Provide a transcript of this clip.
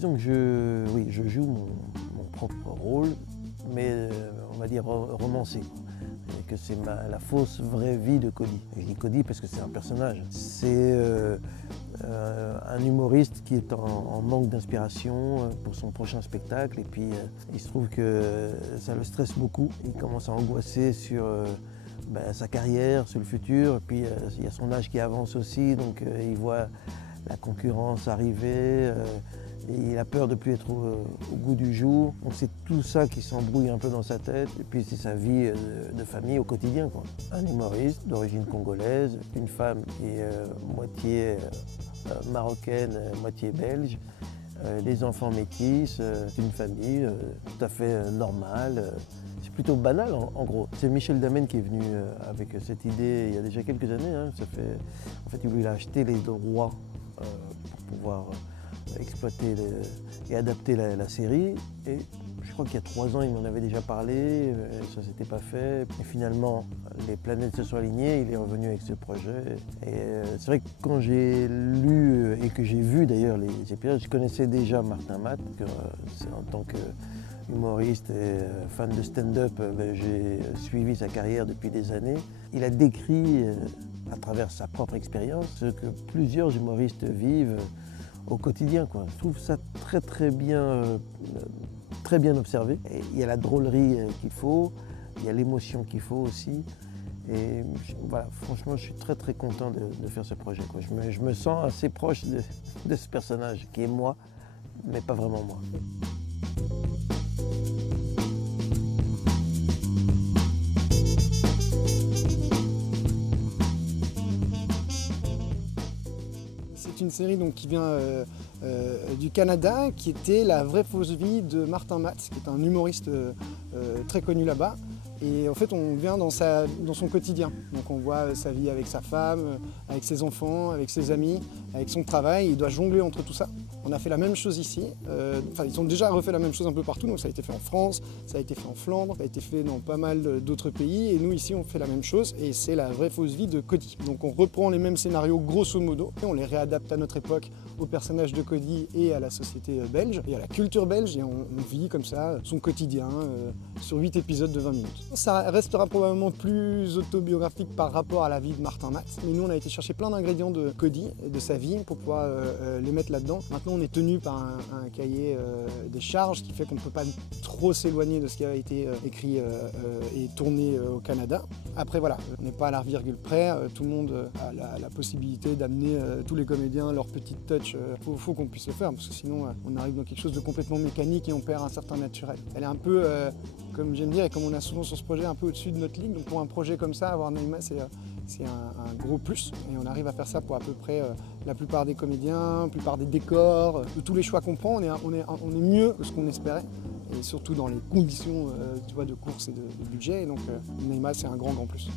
disons que oui, je joue mon propre rôle, mais on va dire romancé. Et que c'est la fausse vraie vie de Cody. Et je dis Cody parce que c'est un personnage. C'est un humoriste qui est en manque d'inspiration pour son prochain spectacle. Et puis il se trouve que ça le stresse beaucoup. Il commence à angoisser sur sa carrière, sur le futur. Et puis il y a son âge qui avance aussi, donc il voit la concurrence arriver. Et il a peur de ne plus être au goût du jour. Donc c'est tout ça qui s'embrouille un peu dans sa tête. Et puis c'est sa vie de famille au quotidien, quoi. Un humoriste d'origine congolaise, une femme qui est moitié marocaine, moitié belge, des enfants métis, une famille tout à fait normale. C'est plutôt banal en gros. C'est Michel Damen qui est venu avec cette idée il y a déjà quelques années. Hein. En fait, il a acheté les droits pour pouvoir exploiter et adapter la série. Et je crois qu'il y a 3 ans, il m'en avait déjà parlé, ça ne s'était pas fait. Et finalement, les planètes se sont alignées, il est revenu avec ce projet. Et c'est vrai que quand j'ai lu et que j'ai vu d'ailleurs les épisodes, je connaissais déjà Martin Matt, en tant qu'humoriste et fan de stand-up, j'ai suivi sa carrière depuis des années. Il a décrit à travers sa propre expérience ce que plusieurs humoristes vivent au quotidien, quoi. Je trouve ça très bien observé. Et il y a la drôlerie qu'il faut, il y a l'émotion qu'il faut aussi. Et voilà, franchement, je suis très content de faire ce projet, quoi. Je me sens assez proche de ce personnage qui est moi, mais pas vraiment moi. C'est une série donc, qui vient du Canada, qui était la vraie fausse vie de Martin Matt, qui est un humoriste très connu là-bas. Et en fait, on vient dans son quotidien. Donc on voit sa vie avec sa femme, avec ses enfants, avec ses amis, avec son travail. Il doit jongler entre tout ça. On a fait la même chose ici. Enfin, ils ont déjà refait la même chose un peu partout. Donc ça a été fait en France, ça a été fait en Flandre, ça a été fait dans pas mal d'autres pays. Et nous, ici, on fait la même chose. Et c'est la vraie fausse vie de Cody. Donc on reprend les mêmes scénarios grosso modo. Et on les réadapte à notre époque, au personnage de Cody et à la société belge, et à la culture belge. Et on vit comme ça son quotidien sur 8 épisodes de 20 minutes. Ça restera probablement plus autobiographique par rapport à la vie de Martin Matt. Mais nous, on a été chercher plein d'ingrédients de Cody et de sa vie pour pouvoir les mettre là-dedans. Maintenant, on est tenu par un cahier des charges qui fait qu'on ne peut pas trop s'éloigner de ce qui a été écrit et tourné au Canada. Après, voilà, on n'est pas à la virgule près. Tout le monde a la possibilité d'amener tous les comédiens leur petite touch. Faut qu'on puisse le faire parce que sinon, on arrive dans quelque chose de complètement mécanique et on perd un certain naturel. Elle est un peu, comme j'aime dire et comme on a souvent sur ce projet, un peu au-dessus de notre ligne. Donc pour un projet comme ça, avoir Naïma, c'est un gros plus. Et on arrive à faire ça pour à peu près la plupart des comédiens, la plupart des décors. De tous les choix qu'on prend, on est mieux que ce qu'on espérait. Et surtout dans les conditions de course et de budget. Et donc Naïma, c'est un grand plus.